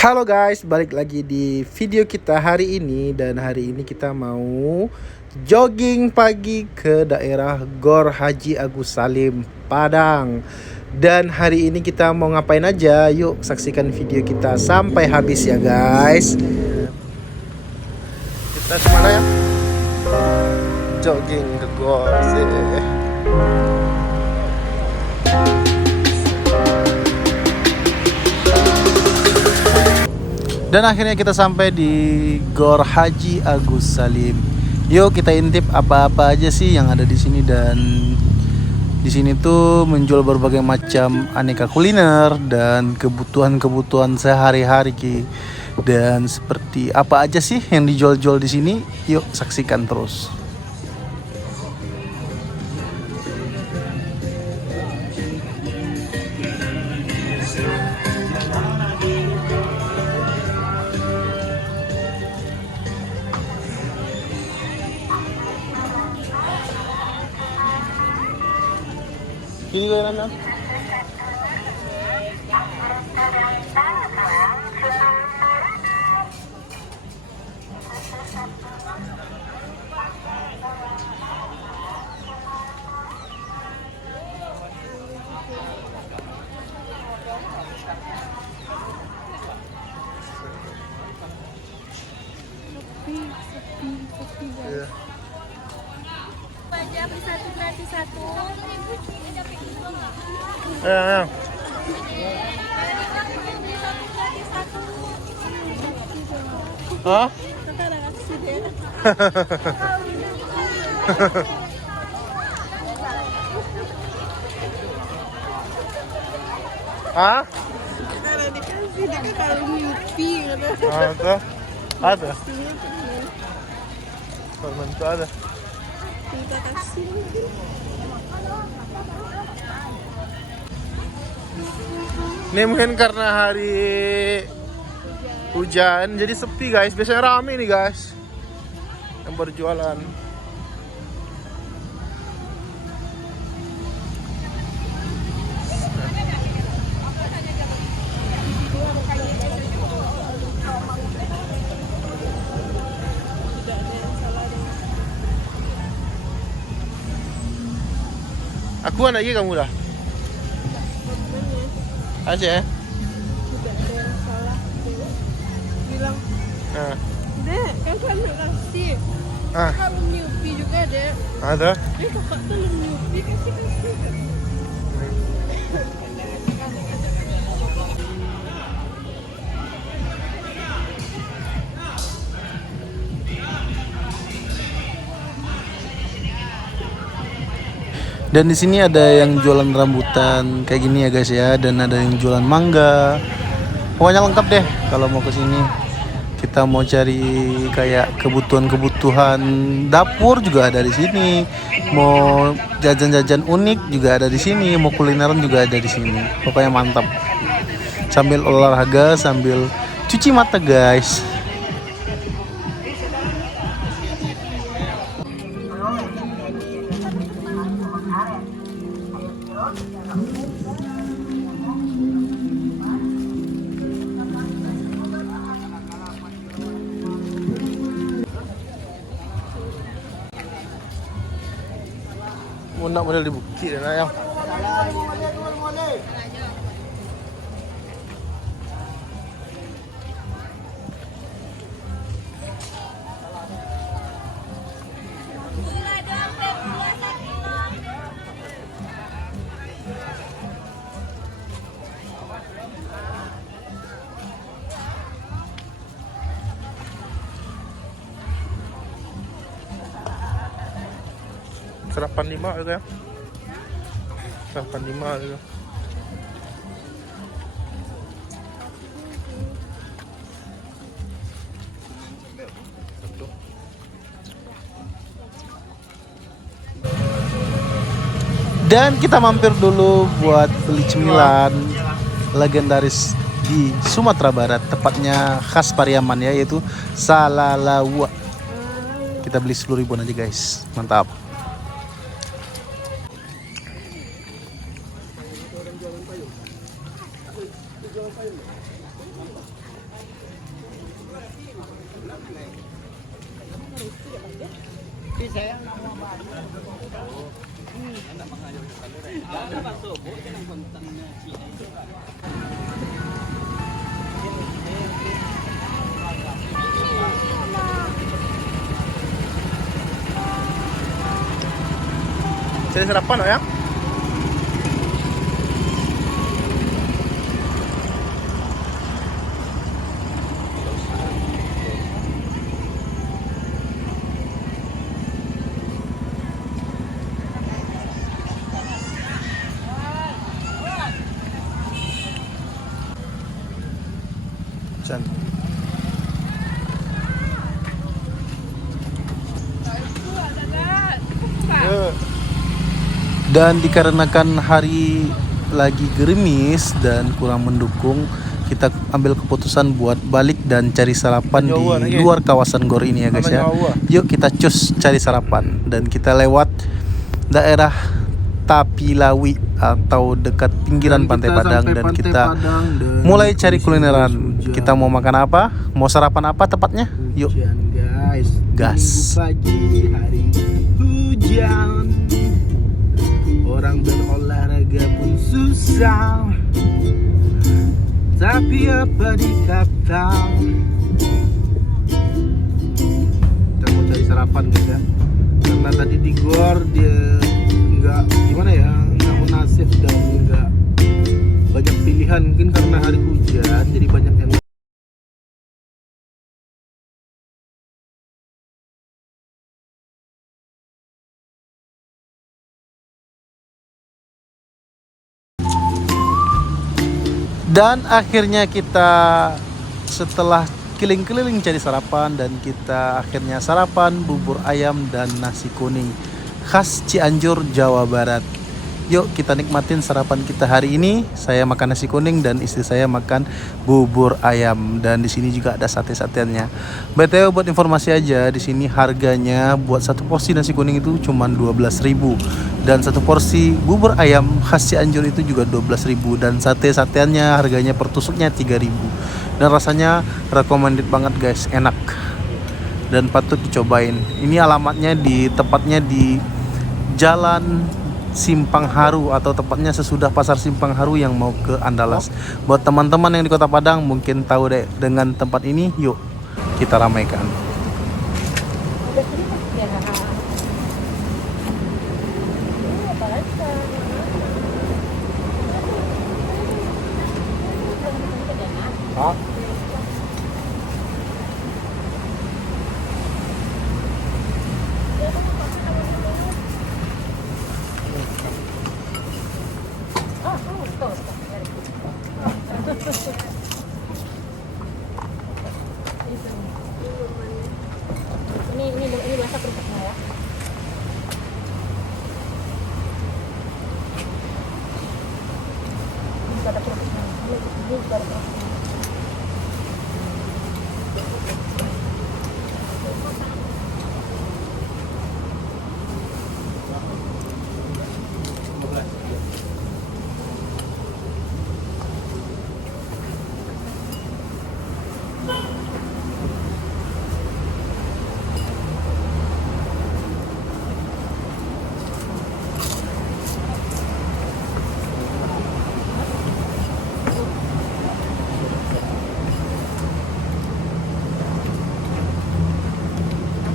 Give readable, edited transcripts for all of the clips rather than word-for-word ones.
Halo guys, balik lagi di video kita hari ini. Dan hari ini kita mau jogging pagi ke daerah Gor Haji Agus Salim, Padang. Dan hari ini kita mau ngapain aja? Yuk saksikan video kita sampai habis ya guys. Kita kemana ya? Jogging ke Gor sih. Dan akhirnya kita sampai di Gor Haji Agus Salim. Yuk kita intip apa-apa aja sih yang ada di sini. Dan di sini tuh menjual berbagai macam aneka kuliner dan kebutuhan-kebutuhan sehari-hari Ki. Dan seperti apa aja sih yang dijual-jual di sini? Yuk saksikan terus. Ini gue nanya. Sepi guys. Aja beli satu gratis satu. Ya. Hah? Sekarang aksiden. Hah? Sekarang dikasih dia kalau nyupi gitu. Ada. Permen itu ada. Kita kasih. Ini mungkin karena hari hujan jadi sepi guys. Biasanya rame nih guys yang berjualan. Aku lagi kamu dah. Aja ya. Tidak ada yang salah. Bilang, Nah, Dek, kan kasih. ah, Kalau nyupi juga, Dek. ada. Kakak tuh nyupi kasih. Dan di sini ada yang jualan rambutan kayak gini ya guys ya, dan ada yang jualan mangga. Pokoknya lengkap deh kalau mau ke sini. Kita mau cari kayak kebutuhan-kebutuhan dapur juga ada di sini. Mau jajan-jajan unik juga ada di sini, mau kulineran juga ada di sini. Pokoknya mantap. Sambil olahraga, sambil cuci mata guys. Mundak model di bukit dan ayam. Serapan 5 gitu ya. Serapan 5 gitu. Dan kita mampir dulu buat beli cemilan legendaris di Sumatera Barat, tepatnya khas Pariaman ya, yaitu Salalawa. Kita beli 10.000 aja guys, mantap. Cari sarapan ya? Chan. Dan dikarenakan hari lagi gerimis dan kurang mendukung, kita ambil keputusan buat balik dan cari sarapan di luar kawasan gor ini ya guys ya. Yuk kita cus cari sarapan, dan kita lewat daerah Tapilawi atau dekat pinggiran Pantai Padang, dan kita mulai cari kulineran. Kita mau makan apa? Mau sarapan apa tepatnya? Yuk. Gas. Pagi hari hujan, orang berolahraga pun susah, tapi apa dikata, kita mau cari sarapan guys ya. Karena tadi di gor dia nggak gimana ya, nggak munasib dan nggak banyak pilihan. Mungkin karena hari hujan jadi banyak yang Dan akhirnya kita setelah keliling-keliling cari sarapan, dan kita akhirnya sarapan bubur ayam dan nasi kuning khas Cianjur, Jawa Barat. Yuk kita nikmatin sarapan kita hari ini. Saya makan nasi kuning dan istri saya makan bubur ayam, dan di sini juga ada sate-sateannya. BTW buat informasi aja, di sini harganya buat satu porsi nasi kuning itu cuma 12.000, dan satu porsi bubur ayam khas Cianjur itu juga 12.000, dan sate-sateannya harganya per tusuknya 3.000. Dan rasanya recommended banget guys, enak dan patut dicobain. Ini alamatnya tepatnya di Jalan Simpang Haru, atau tepatnya sesudah Pasar Simpang Haru yang mau ke Andalas. Buat teman-teman yang di Kota Padang mungkin tahu deh dengan tempat ini. Yuk kita ramaikan. Ini bahasa kerupuknya ya. Ini ada kerupuknya. Ini juga ada kerupuknya.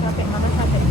Sampai mana sampai?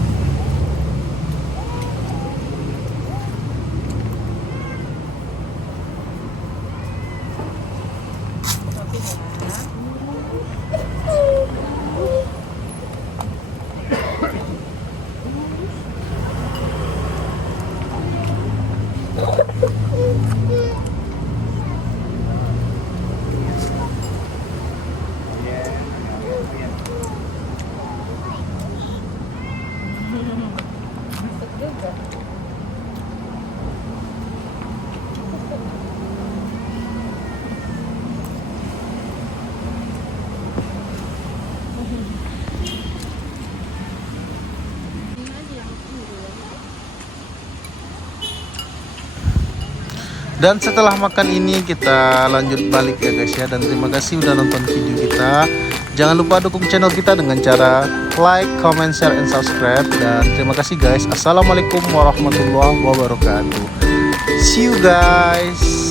Dan setelah makan ini kita lanjut balik ya guys ya. Dan terima kasih udah nonton video kita. Jangan lupa dukung channel kita dengan cara like, comment, share, and subscribe. Dan terima kasih guys. Assalamualaikum warahmatullahi wabarakatuh. See you guys.